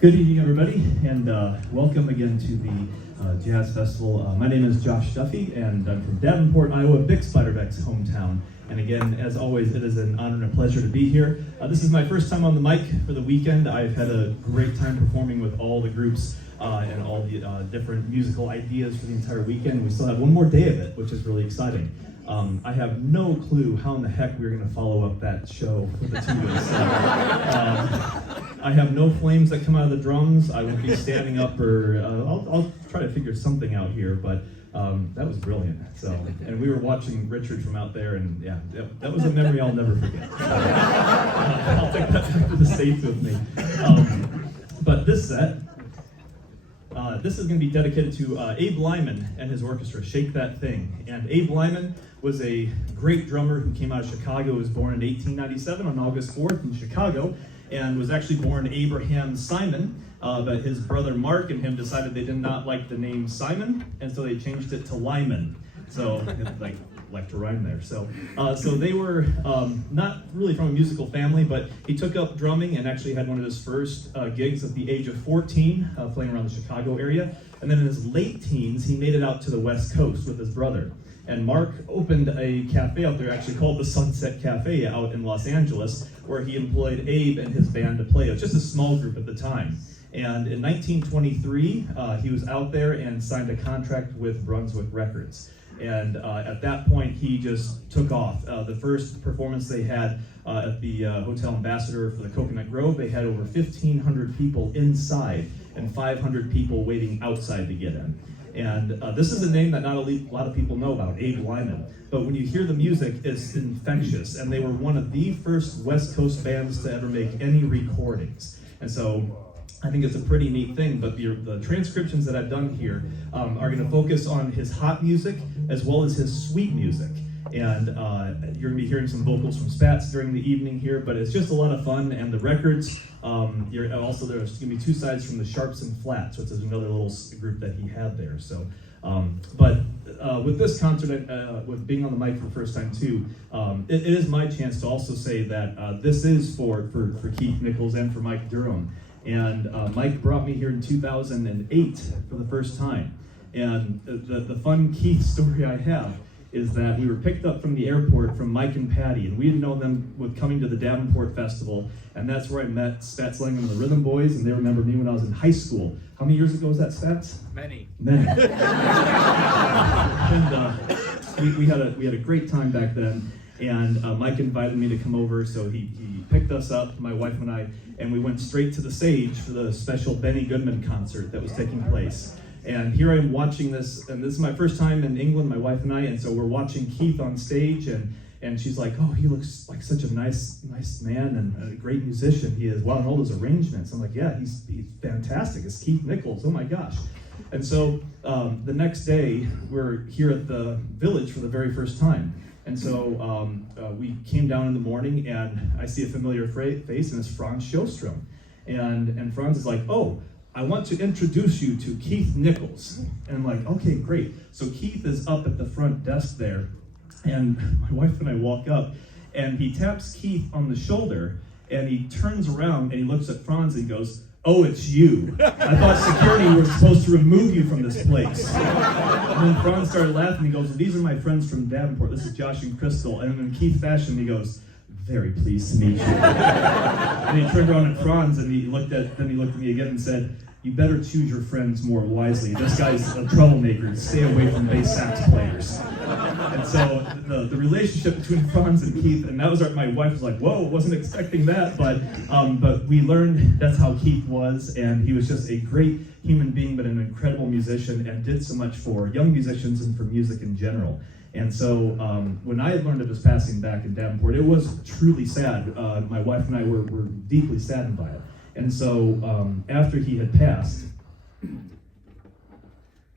Good evening, everybody, and welcome again to the Jazz Festival. My name is Josh Duffee, and I'm from Davenport, Iowa, Big Spiderbeck's hometown. And again, as always, it is an honor and a pleasure to be here. This is my first time on the mic for the weekend. I've had a great time performing with all the groups and all the different musical ideas for the entire weekend. We still have one more day of it, which is really exciting. I have no clue how in the heck we're going to follow up that show with the tubas. I have no flames that come out of the drums. I won't be standing up, or I'll try to figure something out here. But that was brilliant. So, and we were watching Richard from out there, and yeah, that was a memory I'll never forget. I'll take that back to the States with me. But this set. This is going to be dedicated to Abe Lyman and his orchestra, Shake That Thing. And Abe Lyman was a great drummer who came out of Chicago. He was born in 1897 on August 4th in Chicago, and was actually born Abraham Simon, but his brother Mark and him decided they did not like the name Simon, and so they changed it to Lyman. So, like to rhyme there. So they were not really from a musical family, but he took up drumming and actually had one of his first gigs at the age of 14, playing around the Chicago area. And then in his late teens, he made it out to the West Coast with his brother. And Mark opened a cafe out there, actually called the Sunset Cafe out in Los Angeles, where he employed Abe and his band to play. It was just a small group at the time. And in 1923, he was out there and signed a contract with Brunswick Records. And at that point, he just took off. The first performance they had at the Hotel Ambassador for the Coconut Grove, they had over 1,500 people inside and 500 people waiting outside to get in. And this is a name that not a lot of people know about, Abe Lyman. But when you hear the music, it's infectious. And they were one of the first West Coast bands to ever make any recordings. And so I think it's a pretty neat thing, but the transcriptions that I've done here are going to focus on his hot music as well as his sweet music. And you're going to be hearing some vocals from Spats during the evening here, but it's just a lot of fun. And the records, there's going to be two sides from the Sharps and Flats, which is another little group that he had there. So, with this concert, with being on the mic for the first time too, it is my chance to also say that this is for Keith Nichols and for Mike Durham. And Mike brought me here in 2008 for the first time. And the fun Keith story I have is that we were picked up from the airport from Mike and Patty, and we had known them with coming to the Davenport Festival, and that's where I met Spats, Langham, and the Rhythm Boys, and they remembered me when I was in high school. How many years ago was that, Spats? Many. And we had a great time back then, and Mike invited me to come over, so he picked us up, my wife and I, and we went straight to the stage for the special Benny Goodman concert that was taking place. And here I am watching this, and this is my first time in England, my wife and I, and so we're watching Keith on stage, and she's like, oh, he looks like such a nice man and a great musician he is. Wow, and all those arrangements. I'm like, yeah, he's fantastic. It's Keith Nichols, oh my gosh. And so the next day, we're here at the Village for the very first time. And so we came down in the morning, and I see a familiar face, and it's Franz Sjostrom. And Franz is like, oh, I want to introduce you to Keith Nichols. And I'm like, okay, great. So Keith is up at the front desk there, and my wife and I walk up, and he taps Keith on the shoulder, and he turns around, and he looks at Franz, and he goes, oh, it's you. I thought security were supposed to remove you from this place. And then Franz started laughing. He goes, well, these are my friends from Davenport. This is Josh and Crystal. And in Keith fashion, he goes, very pleased to meet you. And he turned around at Franz, and he looked at me again and said, you better choose your friends more wisely. This guy's a troublemaker. Stay away from bass sax players. And so the relationship between Franz and Keith, and that was my wife was like, whoa, wasn't expecting that, but we learned that's how Keith was, and he was just a great human being, but an incredible musician, and did so much for young musicians and for music in general. And so when I had learned of his passing back in Davenport, it was truly sad. My wife and I were deeply saddened by it. And so after he had passed,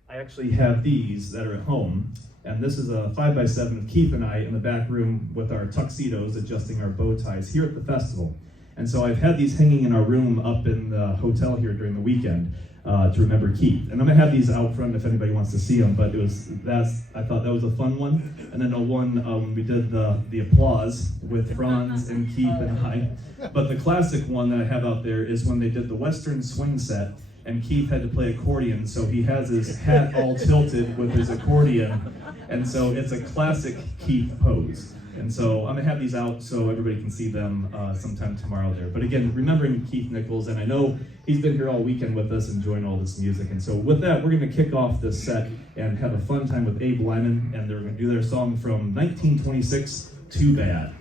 I actually have these that are at home. And this is a 5x7 of Keith and I in the back room with our tuxedos, adjusting our bow ties here at the festival. And so I've had these hanging in our room up in the hotel here during the weekend to remember Keith. And I'm gonna have these out front if anybody wants to see them, but I thought that was a fun one. And then the one we did the applause with Franz and Keith and I. But the classic one that I have out there is when they did the Western swing set, and Keith had to play accordion, so he has his hat all tilted with his accordion, and so it's a classic Keith pose. And so I'm gonna have these out so everybody can see them sometime tomorrow there. But again, remembering Keith Nichols, and I know he's been here all weekend with us enjoying all this music. And so with that, we're gonna kick off this set and have a fun time with Abe Lyman, and they're gonna do their song from 1926, Too Bad.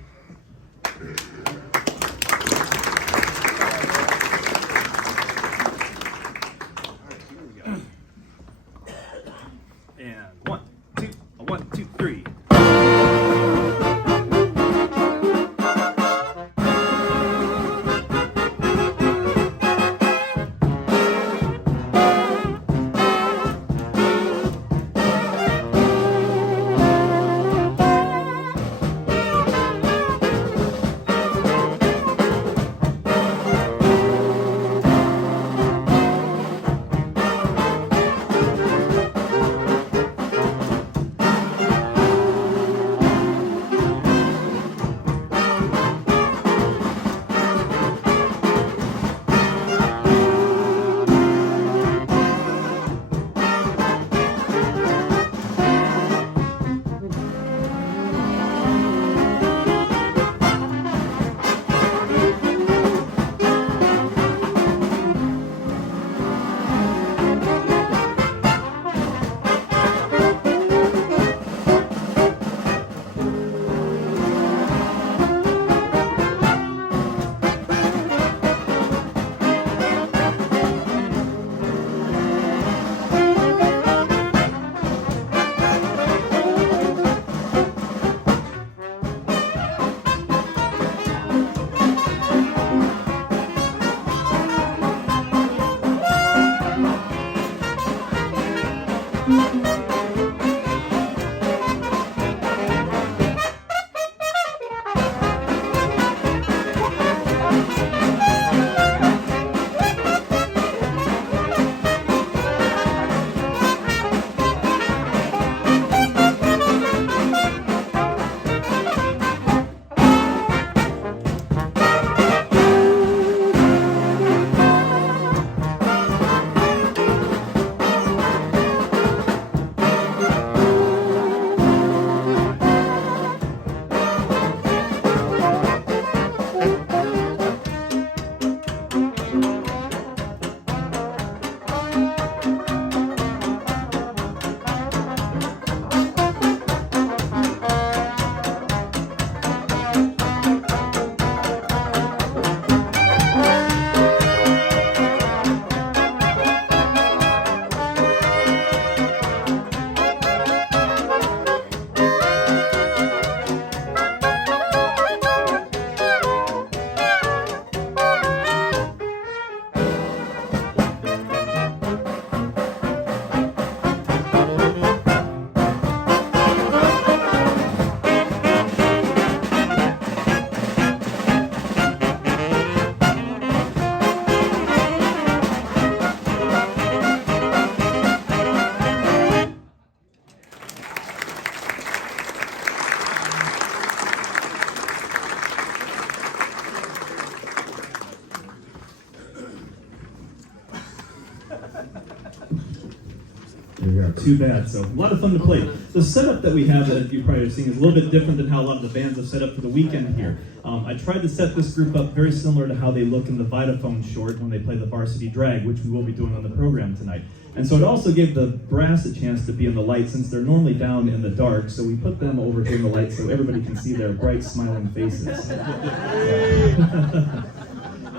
There we are. Too bad. So a lot of fun to play. The setup that we have, that you probably have seen, is a little bit different than how a lot of the bands have set up for the weekend here. I tried to set this group up very similar to how they look in the Vitaphone short when they play the Varsity Drag, which we will be doing on the program tonight. And so it also gave the brass a chance to be in the light, since they're normally down in the dark. So we put them over here in the light so everybody can see their bright, smiling faces.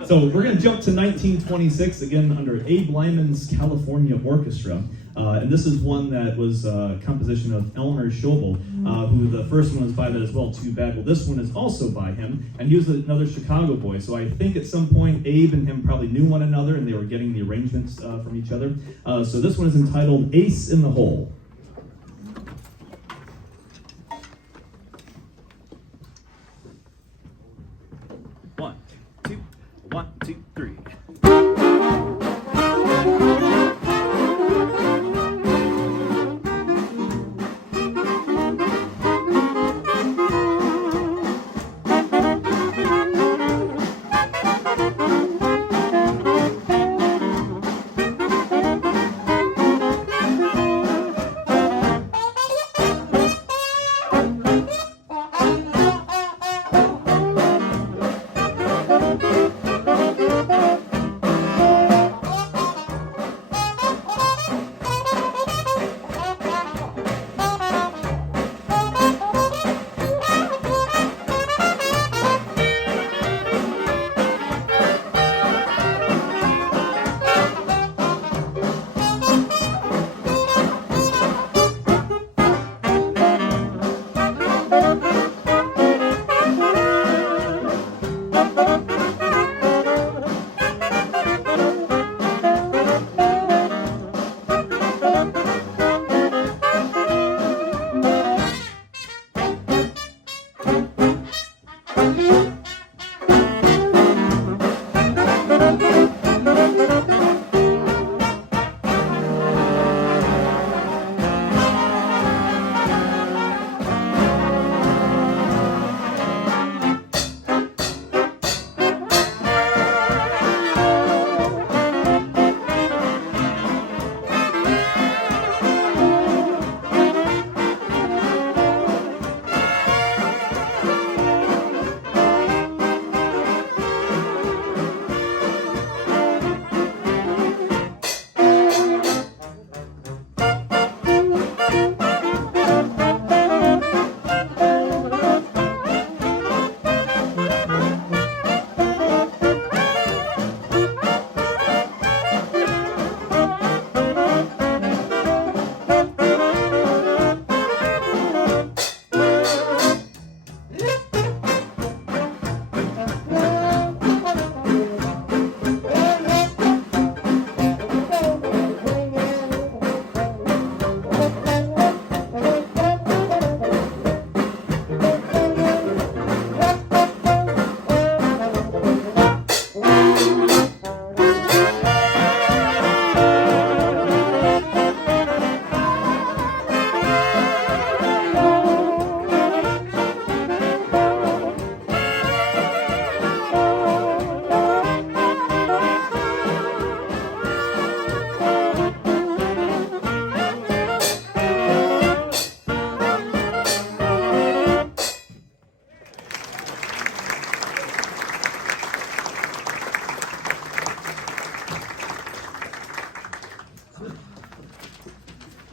So we're going to jump to 1926, again under Abe Lyman's California Orchestra. And this is one that was a composition of Elmer Schobel, who the first one was by that as well, Too Bad. Well, this one is also by him, and he was another Chicago boy. So I think at some point Abe and him probably knew one another, and they were getting the arrangements from each other. So this one is entitled Ace in the Hole. One, two. 2, 3.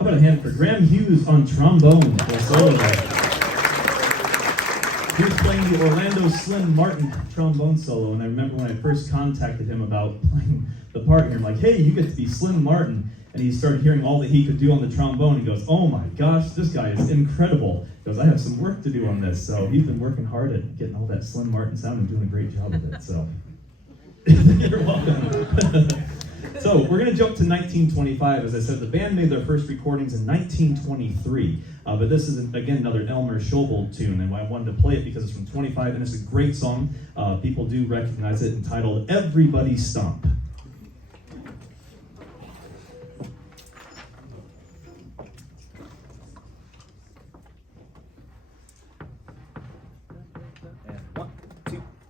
How about a hand for Graham Hughes on trombone for a solo there. He was playing the Orlando Slim Martin trombone solo, and I remember when I first contacted him about playing the part here, I'm like, hey, you get to be Slim Martin. And he started hearing all that he could do on the trombone. He goes, oh my gosh, this guy is incredible. He goes, I have some work to do on this. So he's been working hard at getting all that Slim Martin sound and doing a great job of it. So you're welcome. So we're going to jump to 1925. As I said, the band made their first recordings in 1923. But this is, again, another Elmer Schobel tune. And I wanted to play it because it's from 25, and it's a great song. People do recognize it, entitled Everybody Stomp.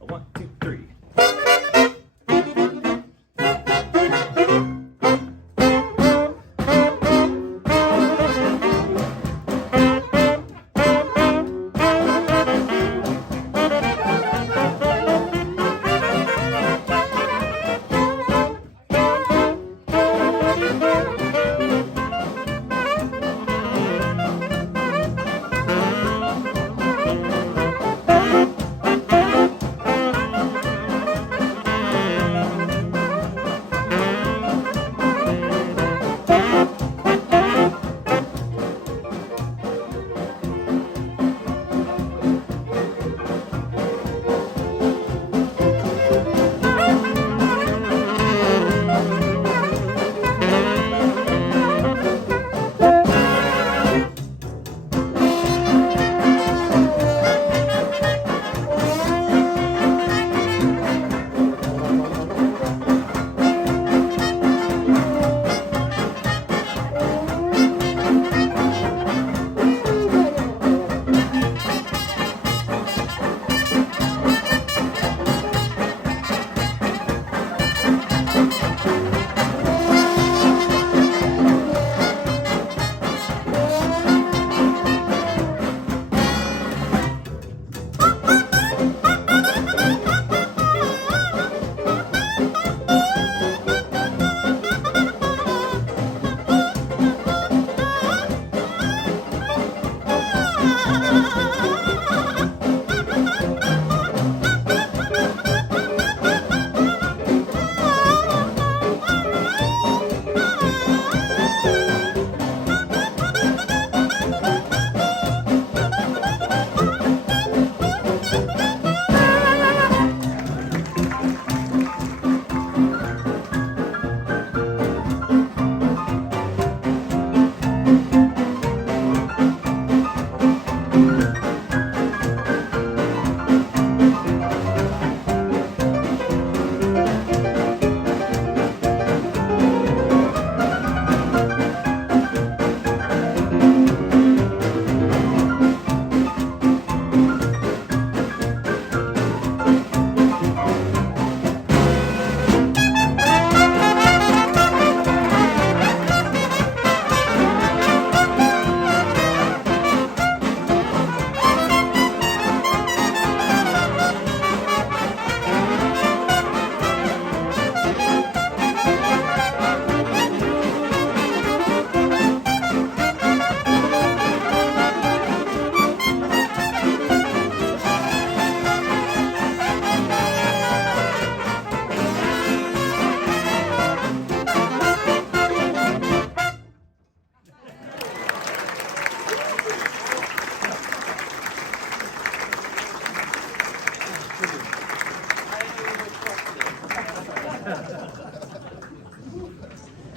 One, two, three.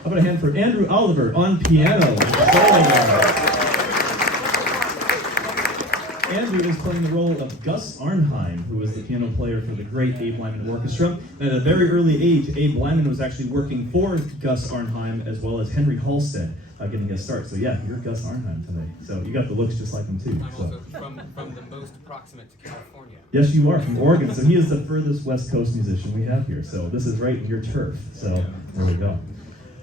How about a hand for Andrew Oliver on piano? Andrew is playing the role of Gus Arnheim, who was the piano player for the great Abe Lyman Orchestra. And at a very early age, Abe Lyman was actually working for Gus Arnheim as well as Henry Halstead, getting a start. So yeah, you're Gus Arnheim today. So you got the looks just like him too. I'm So. also from the most proximate to California. Yes, you are, from Oregon. So he is the furthest West Coast musician we have here. So this is right in your turf. So there we go.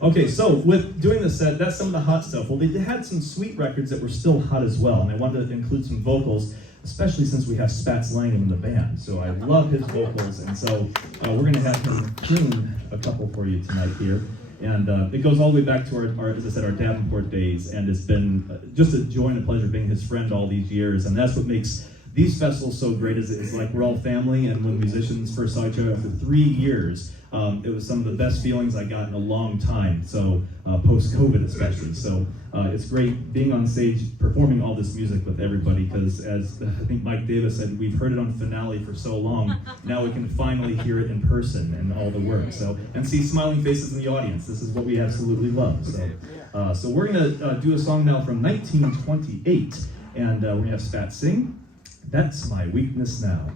Okay, so with doing this set, that's some of the hot stuff. Well, they had some sweet records that were still hot as well, and I wanted to include some vocals, especially since we have Spats Langham in the band. So I love his vocals, and so we're going to have him croon a couple for you tonight here. And it goes all the way back to our, as I said, our Davenport days, and it's been just a joy and a pleasure being his friend all these years, and that's what makes these festivals so great. Is it's like we're all family, and when musicians first saw each other after 3 years, it was some of the best feelings I got in a long time, so post-COVID especially. So it's great being on stage, performing all this music with everybody, because as I think Mike Davis said, we've heard it on Finale for so long, now we can finally hear it in person and all the work. So, and see smiling faces in the audience. This is what we absolutely love. So we're gonna do a song now from 1928, and we're gonna have Spats sing, "That's My Weakness Now."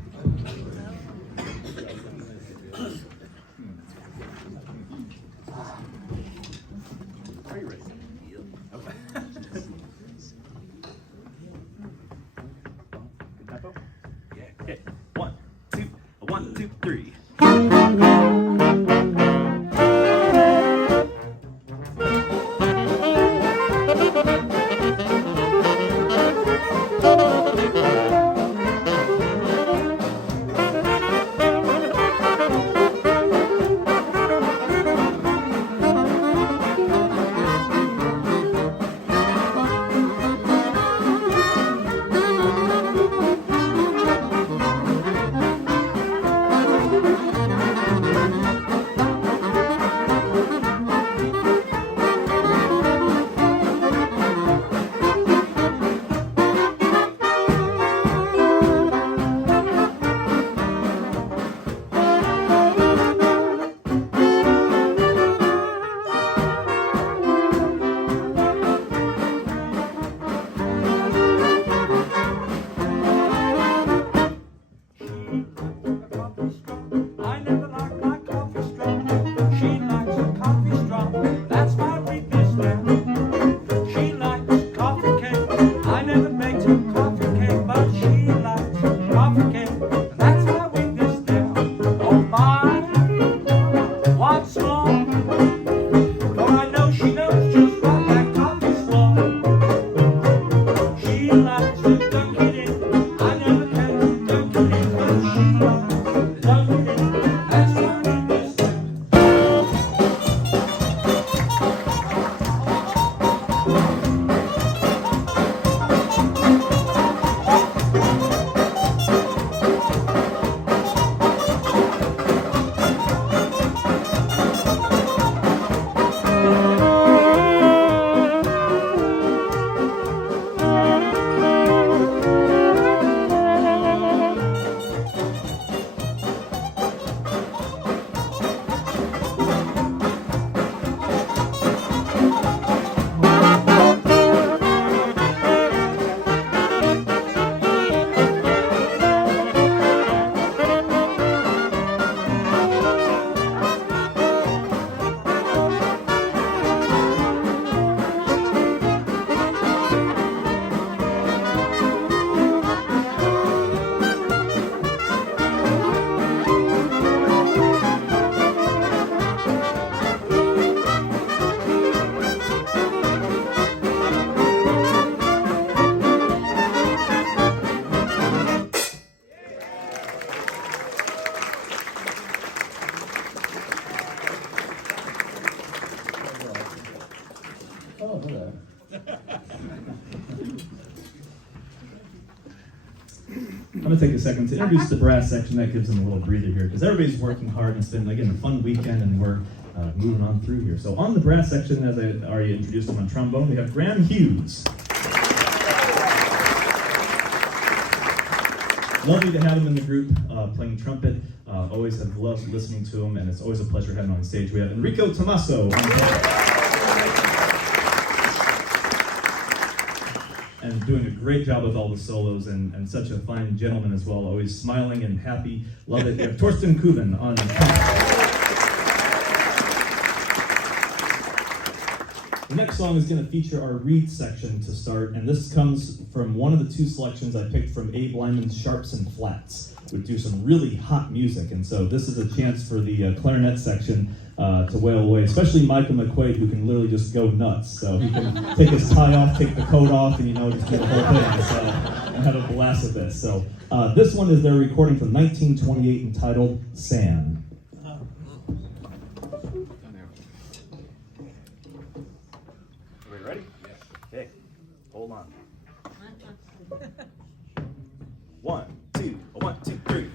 Okay, 1, 2, 3. know that. I'm going to take a second to introduce the brass section. That gives them a little breather here, because everybody's working hard, and it's been, again, a fun weekend, and we're moving on through here. So on the brass section, as I already introduced them on trombone, we have Graham Hughes. Lovely to have him in the group, playing trumpet. Always have loved listening to him, and it's always a pleasure having him on stage. We have Enrico Tommaso on trumpet. And doing a great job with all the solos, and such a fine gentleman as well, always smiling and happy. Love it. We have Torstein Kubban on trumpet. The next song is going to feature our reed section to start, and this comes from one of the two selections I picked from Abe Lyman's Sharps and Flats, which do some really hot music, and so this is a chance for the clarinet section to wail away, especially Michael McQuaid, who can literally just go nuts. So he can take his tie off, take the coat off, and just do the whole thing, and have a blast with this. So this one is their recording from 1928 entitled Sam. Ready? Okay, hold on. 1, 2, 1, 2, 3.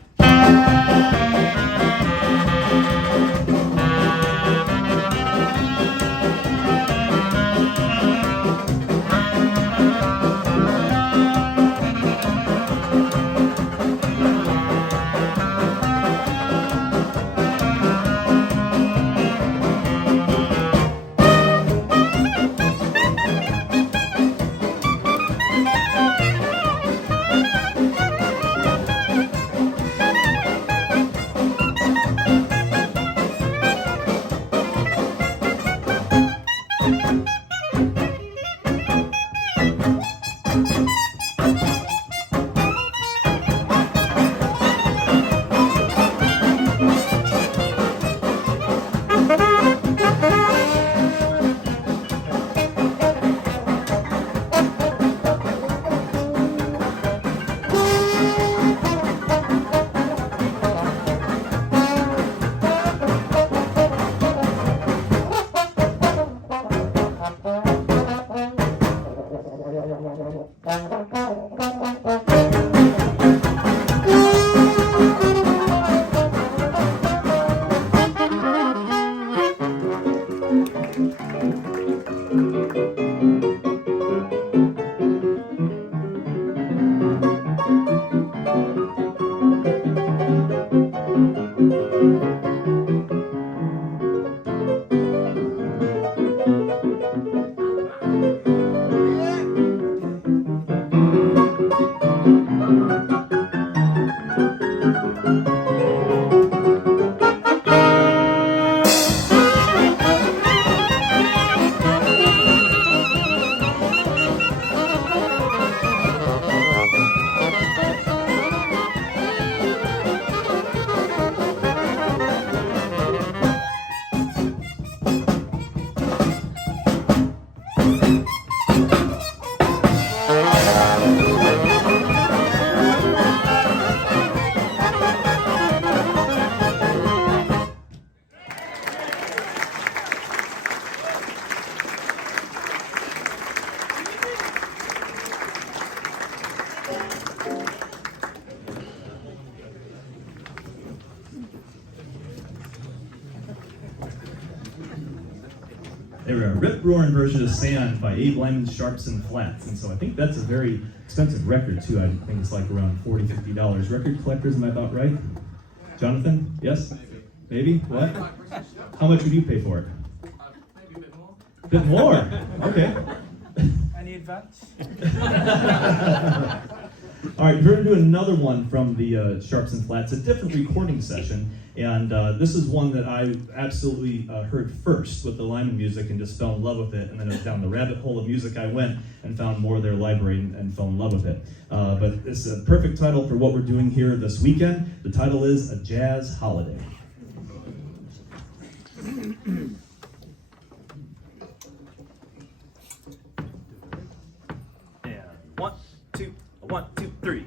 They were a rip-roaring version of Sand by Abe Lyman's Sharps and Flats, and so I think that's a very expensive record too. I think it's like around $40, $50. Record collectors, am I about right? Jonathan? Yes? Maybe? What? How much would you pay for it? Maybe a bit more. A bit more? Okay. Any advance? All right, we're going to do another one from the Sharps and Flats, a different recording session, and this is one that I absolutely heard first with the Lyman music and just fell in love with it, and then down the rabbit hole of music I went and found more of their library and fell in love with it. But it's a perfect title for what we're doing here this weekend. The title is A Jazz Holiday. And 1, 2, 1, 2, 3.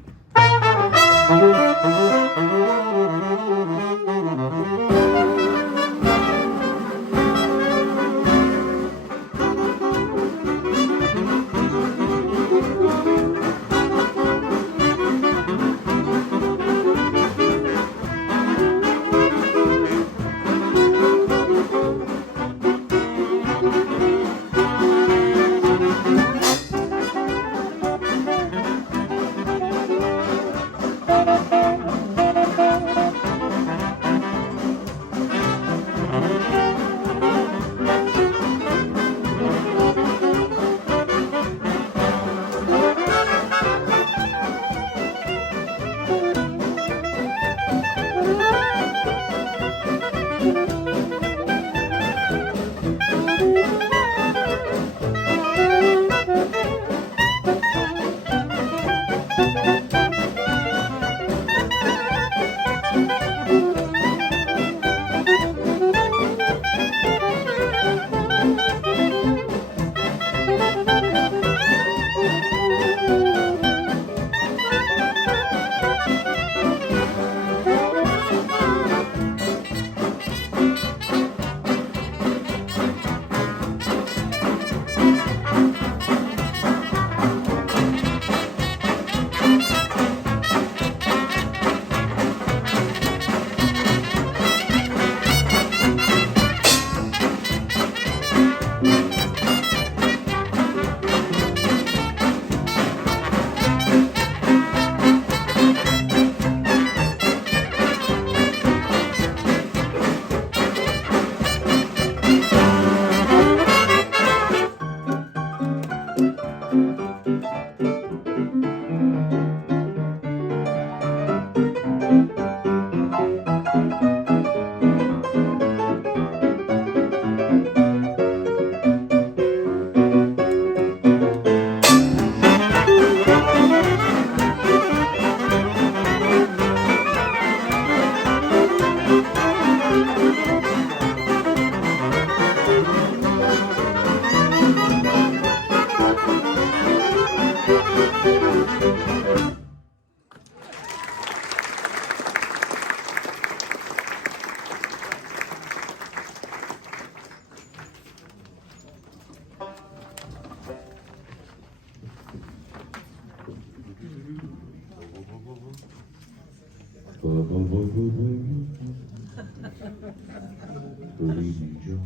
Believe me, Joe.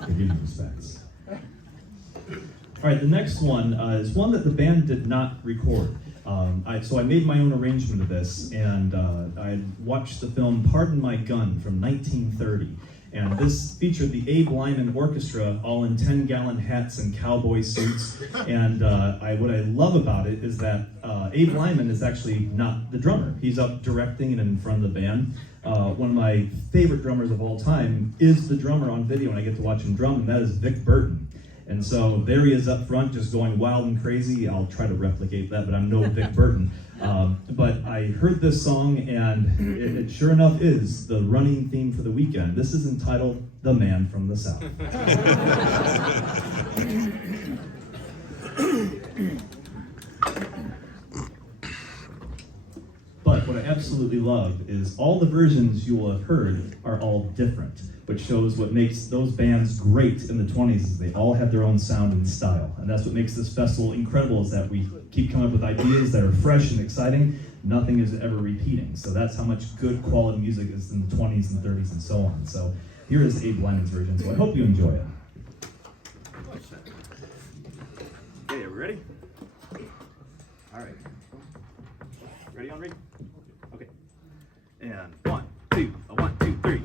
I give you respects. All right, the next one is one that the band did not record. So I made my own arrangement of this, and I watched the film Pardon My Gun from 1930. And this featured the Abe Lyman Orchestra, all in 10-gallon hats and cowboy suits. And what I love about it is that Abe Lyman is actually not the drummer. He's up directing and in front of the band. One of my favorite drummers of all time is the drummer on video, and I get to watch him drum, and that is Vic Burton. And so there he is up front, just going wild and crazy. I'll try to replicate that, but I'm no Vic Burton. But I heard this song, and it sure enough is the running theme for the weekend. This is entitled "The Man from the South." But what I absolutely love is all the versions you will have heard are all different, which shows what makes those bands great in the 20s is they all had their own sound and style. And that's what makes this festival incredible, is that we keep coming up with ideas that are fresh and exciting. Nothing is ever repeating. So that's how much good quality music is in the 20s and 30s and so on. So here is Abe Lyman's version, so I hope you enjoy it. Okay, are we ready? All right. Ready, Henri? Okay. And 1, 2, 1, 2, 3.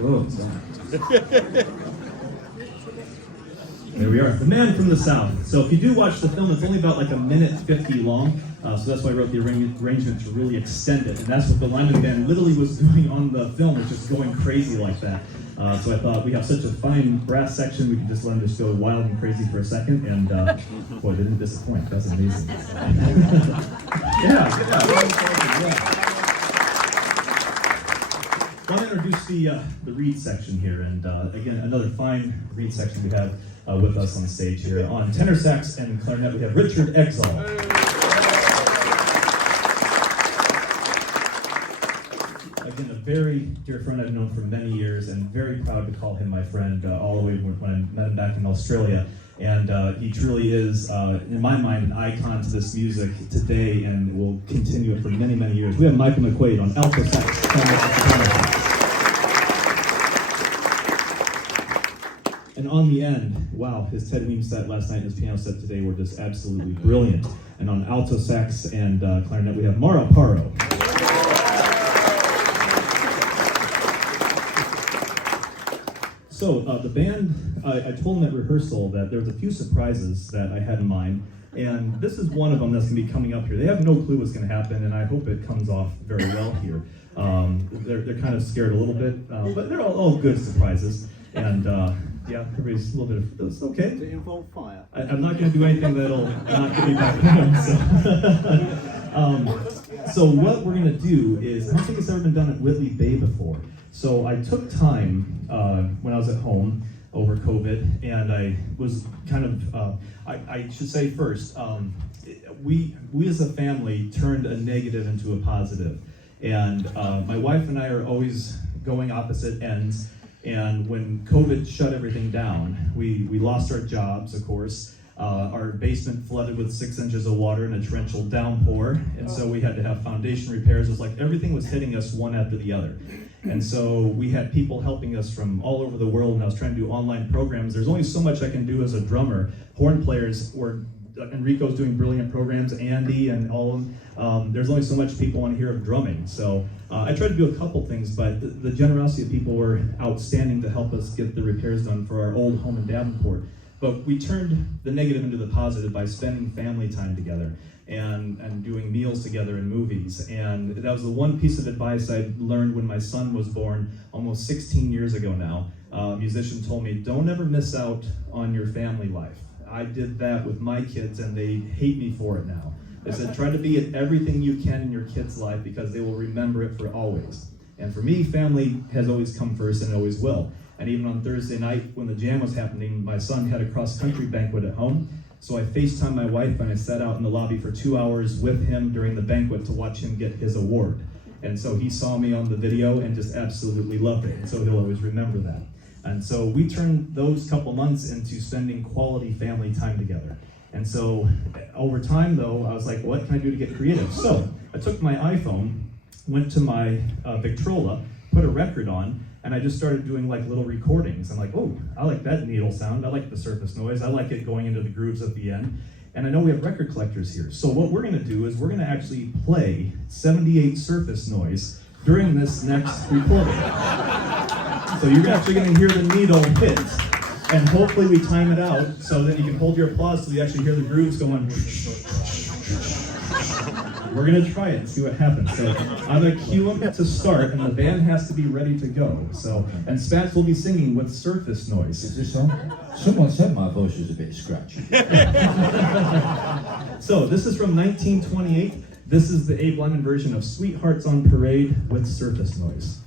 Whoa, there we are, The Man from the South. So if you do watch the film, it's only about like 1:50 long. So that's why I wrote the arrangement to really extend it. And that's what the Lyman Band literally was doing on the film, was just going crazy like that. So I thought we have such a fine brass section, we could just let them just go wild and crazy for a second. And boy, they didn't disappoint. That's amazing. Yeah. I want to introduce the reed section here, and again, another fine reed section we have with us on stage here. On tenor sax and clarinet, we have Richard Exall. again, a very dear friend I've known for many years, and very proud to call him my friend all the way when I met him back in Australia. And he truly is, in my mind, an icon to this music today, and will continue it for many, many years. We have Michael McQuaid on alto sax. And on the end, wow, his Ted Weems set last night and his piano set today were just absolutely brilliant. And on alto sax and clarinet, we have Mauro Porro. So the band, I told them at rehearsal that there was a few surprises that I had in mind, and this is one of them that's going to be coming up here. They have no clue what's going to happen, and I hope it comes off very well here. They're kind of scared a little bit, but they're all good surprises. And yeah, everybody's a little bit of, it's okay. Does it involve fire? I'm not going to do anything that'll not get me back home. So what we're going to do is, I don't think it's ever been done at Whitley Bay before. So I took time when I was at home over COVID, and I was kind of, I should say first, we as a family turned a negative into a positive. And my wife and I are always going opposite ends. And when COVID shut everything down, we lost our jobs, of course. Our basement flooded with 6 inches of water in a torrential downpour, and so we had to have foundation repairs. It was like everything was hitting us one after the other. And so we had people helping us from all over the world, and I was trying to do online programs. There's only so much I can do as a drummer. Horn players were, Enrico's doing brilliant programs, Andy and all of them. There's only so much people want to hear of drumming. So I tried to do a couple things, but the generosity of people were outstanding to help us get the repairs done for our old home in Davenport. But we turned the negative into the positive by spending family time together and doing meals together and movies. And that was the one piece of advice I learned when my son was born almost 16 years ago now. A musician told me, don't ever miss out on your family life. I did that with my kids, and they hate me for it now. They said, try to be at everything you can in your kid's life because they will remember it for always. And for me, family has always come first and always will. And even on Thursday night when the jam was happening, my son had a cross-country banquet at home. So I FaceTimed my wife and I sat out in the lobby for 2 hours with him during the banquet to watch him get his award. And so he saw me on the video and just absolutely loved it. And so he'll always remember that. And so we turned those couple months into spending quality family time together. And so over time, though, I was like, what can I do to get creative? So I took my iPhone, went to my Victrola, put a record on, and I just started doing like little recordings. I'm like, oh, I like that needle sound. I like the surface noise. I like it going into the grooves at the end. And I know we have record collectors here. So what we're going to do is we're going to actually play 78 surface noise during this next recording. So you're actually going to hear the needle hit. And hopefully we time it out so that you can hold your applause so you actually hear the grooves going. We're going to try it and see what happens. So I'm going to cue them to start, and the band has to be ready to go. So, and Spats will be singing with surface noise. Is this on? Someone said my voice was a bit scratchy. So this is from 1928. This is the Abe Lyman version of Sweethearts on Parade with surface noise.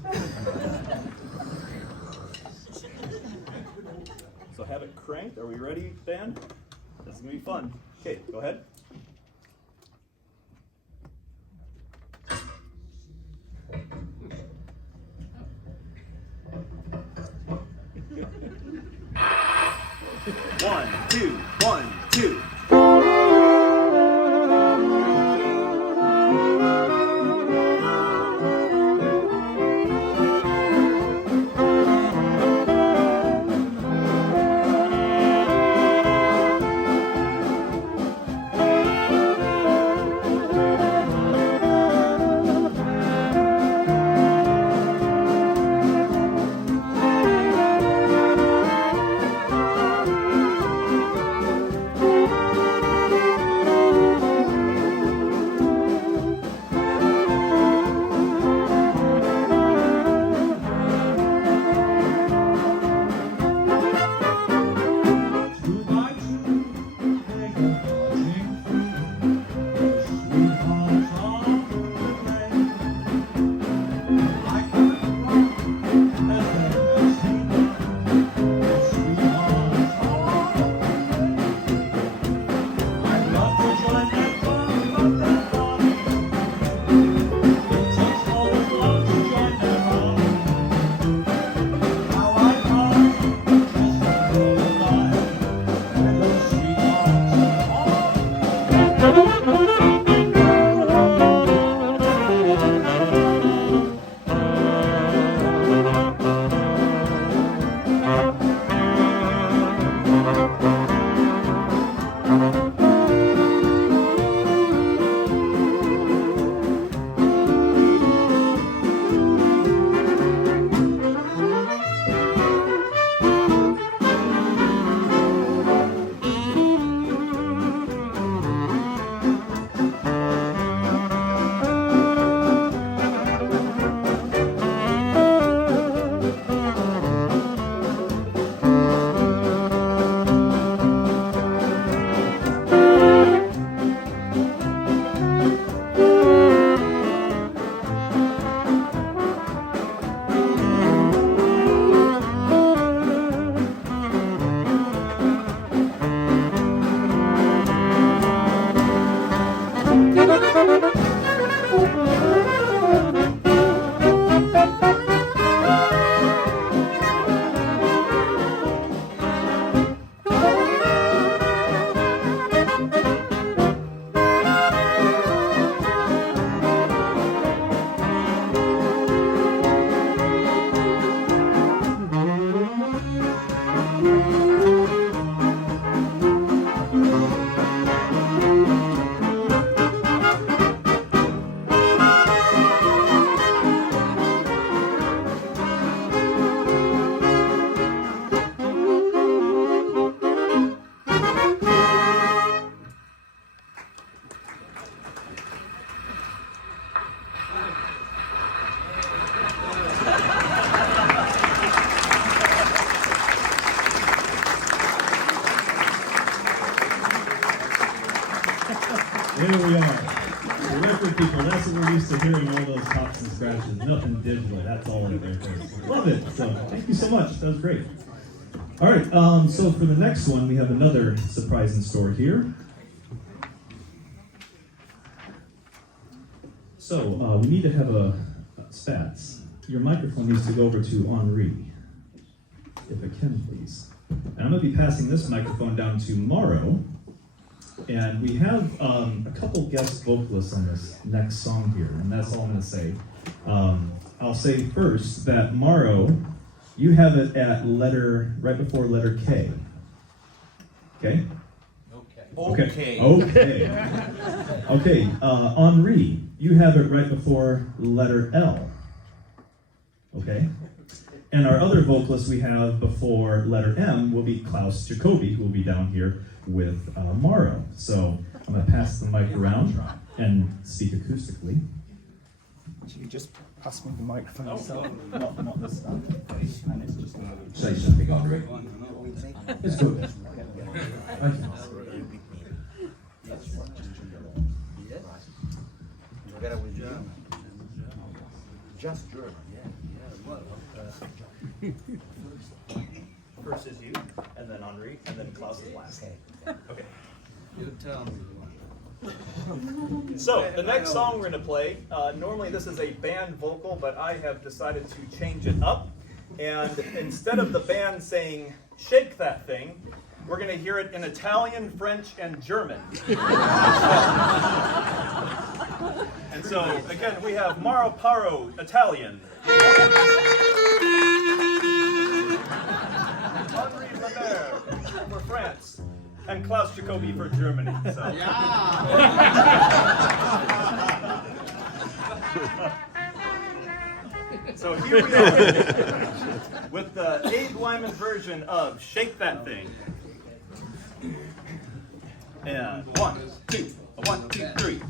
So have it cranked. Are we ready, band? This is going to be fun. Okay, go ahead. One, two, 1, 2. There we are. The record people, that's what we're used to hearing, all those tops and scratches. Nothing digital, that's all it right there. Love it. So thank you so much. That was great. All right, so for the next one, we have another surprise in store here. So we need to have a Spats. Your microphone needs to go over to Henri, if it can, please. And I'm going to be passing this microphone down to Mauro. And we have a couple guest vocalists on this next song here, and that's all I'm going to say. I'll say first that Mauro, you have it at right before letter K. Okay? Okay. Okay. Henri, you have it right before letter L. Okay? And our other vocalist we have before letter M will be Klaus Jacoby, who will be down here with Mauro. So I'm going to pass the mic around and speak acoustically. Should you just pass me the microphone yourself? Not this stuff. And it's just Say something, Henri. It's good. Thank you. Together with German. Just German, First is you, and then Henri, and then Klaus is last. Okay. You tell me. So, the next song we're going to play, normally this is a band vocal, but I have decided to change it up. And instead of the band saying, "shake that thing," we're going to hear it in Italian, French, and German. And so, again, we have Mauro Porro, Italian. Henri Lemaire for France. And Klaus Jacoby for Germany. So. So here we are with the Abe Lyman version of "Shake That Thing." And 1, 2, 1, 2, 3.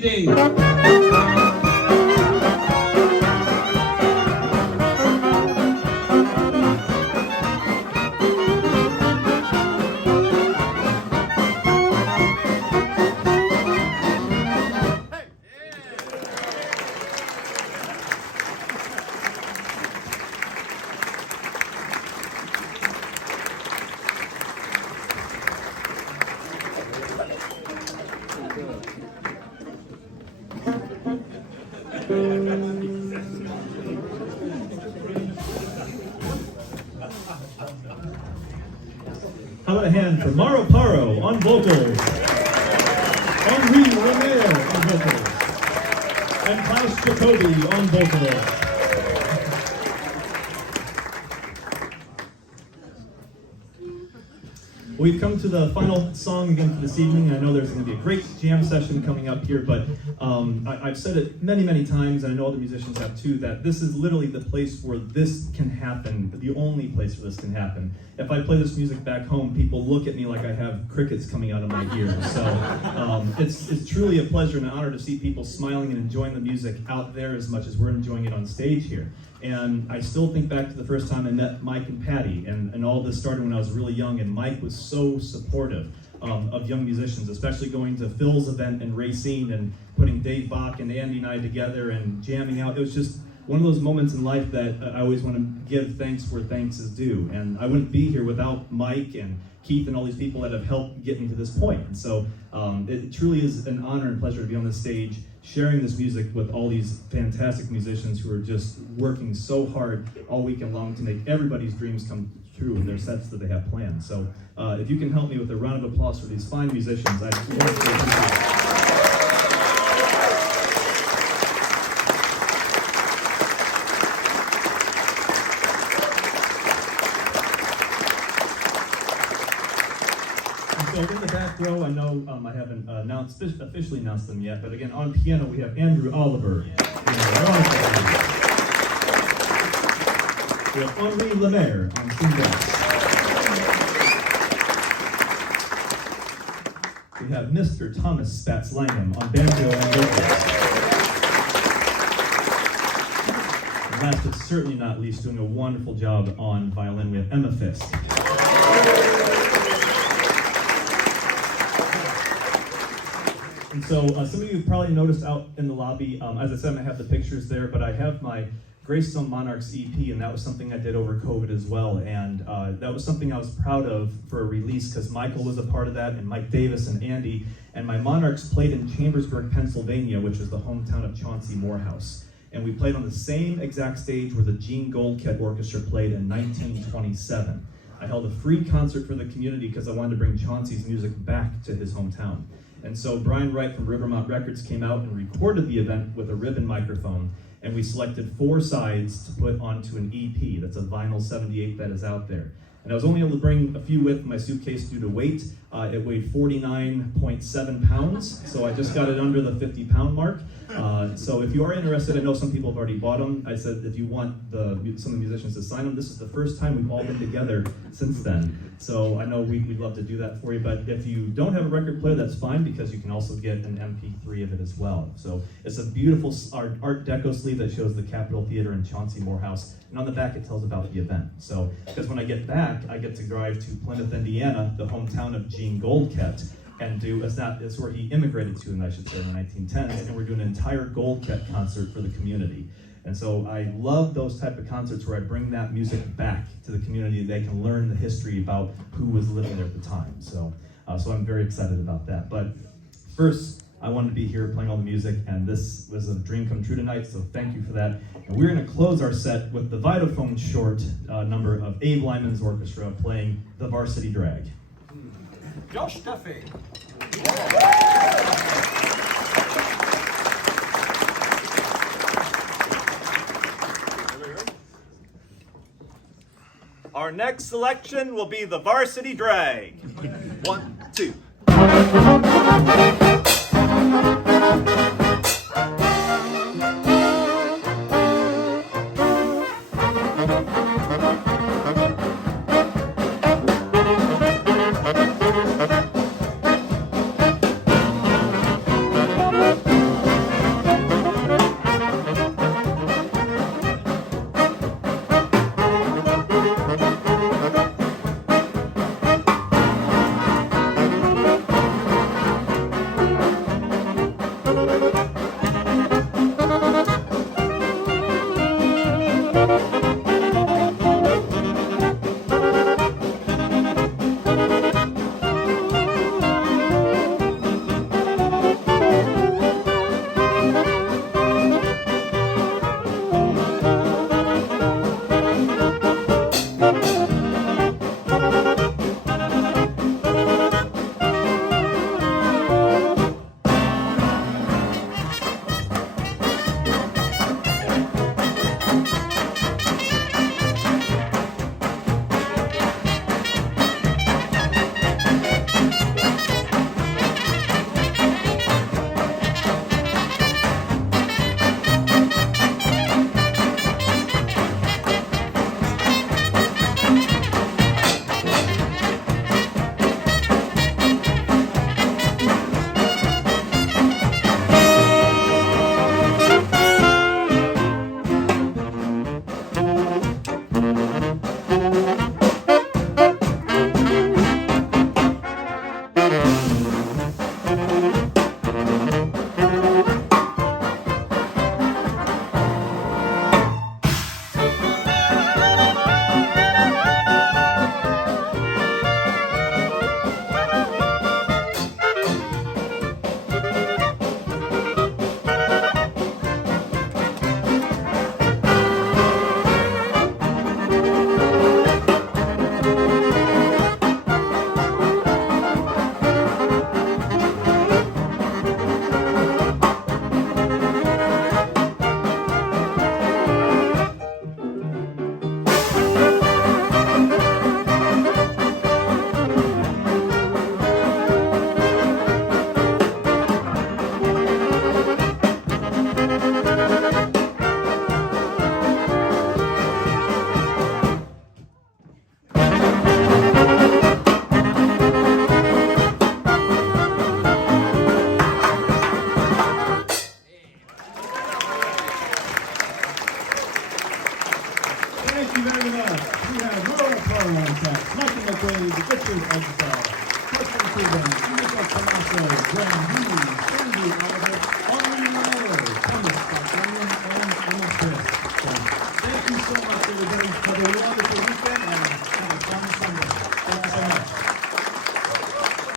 Ding. How about a hand for Mauro Porro on vocals, Henri Lemaire on vocals, and Klaus Jacoby on vocals. We've come to the final song again for this evening. I know there's going to be a great jam session coming up here, but I've said it many, many times, and I know other musicians have too, that this is literally the place where this can happen, the only place where this can happen. If I play this music back home, people look at me like I have crickets coming out of my ears. So it's truly a pleasure and an honor to see people smiling and enjoying the music out there as much as we're enjoying it on stage here. And I still think back to the first time I met Mike and Patty, and all this started when I was really young, and Mike was so supportive of young musicians, especially going to Phil's event in Racine and putting Dave Bach and Andy and I together and jamming out. It was just one of those moments in life that I always want to give thanks where thanks is due. And I wouldn't be here without Mike and Keith and all these people that have helped get me to this point. And so it truly is an honor and pleasure to be on this stage sharing this music with all these fantastic musicians who are just working so hard all weekend long to make everybody's dreams come true in their sets that they have planned. So if you can help me with a round of applause for these fine musicians, I want to appreciate it. So in the back row, I know I haven't officially announced them yet, but again, on piano we have Andrew Oliver. We have Henri Lemaire on Spats. We have Mr. Thomas Spats Langham on banjo and vocals. And last but certainly not least, doing a wonderful job on violin, we have Emma Fisk. And so some of you probably noticed out in the lobby, as I said, I have the pictures there, but I have my Greystone Monarchs EP, and that was something I did over COVID as well. And that was something I was proud of for a release because Michael was a part of that, and Mike Davis and Andy. And my Monarchs played in Chambersburg, Pennsylvania, which is the hometown of Chauncey Morehouse. And we played on the same exact stage where the Gene Goldkett Orchestra played in 1927. I held a free concert for the community because I wanted to bring Chauncey's music back to his hometown. And so Brian Wright from Rivermont Records came out and recorded the event with a ribbon microphone, and we selected 4 sides to put onto an EP. That's a vinyl 78 that is out there. And I was only able to bring a few with my suitcase due to weight. It weighed 49.7 pounds, so I just got it under the 50-pound mark. So if you are interested, I know some people have already bought them. I said if you want some of the musicians to sign them, this is the first time we've all been together since then. So I know we'd love to do that for you, but if you don't have a record player, that's fine because you can also get an MP3 of it as well. So it's a beautiful Art Deco sleeve that shows the Capitol Theater in Chauncey Morehouse, and on the back it tells about the event. So because when I get back, I get to drive to Plymouth, Indiana, the hometown of Gene Goldkett, and it's where he immigrated to, and I should say, in the 1910s, and we're doing an entire Goldkett concert for the community. And so I love those type of concerts where I bring that music back to the community and they can learn the history about who was living there at the time. So I'm very excited about that. But first, I wanted to be here playing all the music, and this was a dream come true tonight, so thank you for that. And we're going to close our set with the Vitaphone short number of Abe Lyman's orchestra playing The Varsity Drag. Josh Duffee. Our next selection will be The Varsity Drag. 1, 2. Thank you very much. We have Mauro Porro on sax, Michael McQuaid, Richard Exall, Torstein Kubban, Enrico Tommaso, Hughes, Henri, Henri, Mauro, Thomas, Langham, and Emma Chris. So, thank you so much, everybody. Have a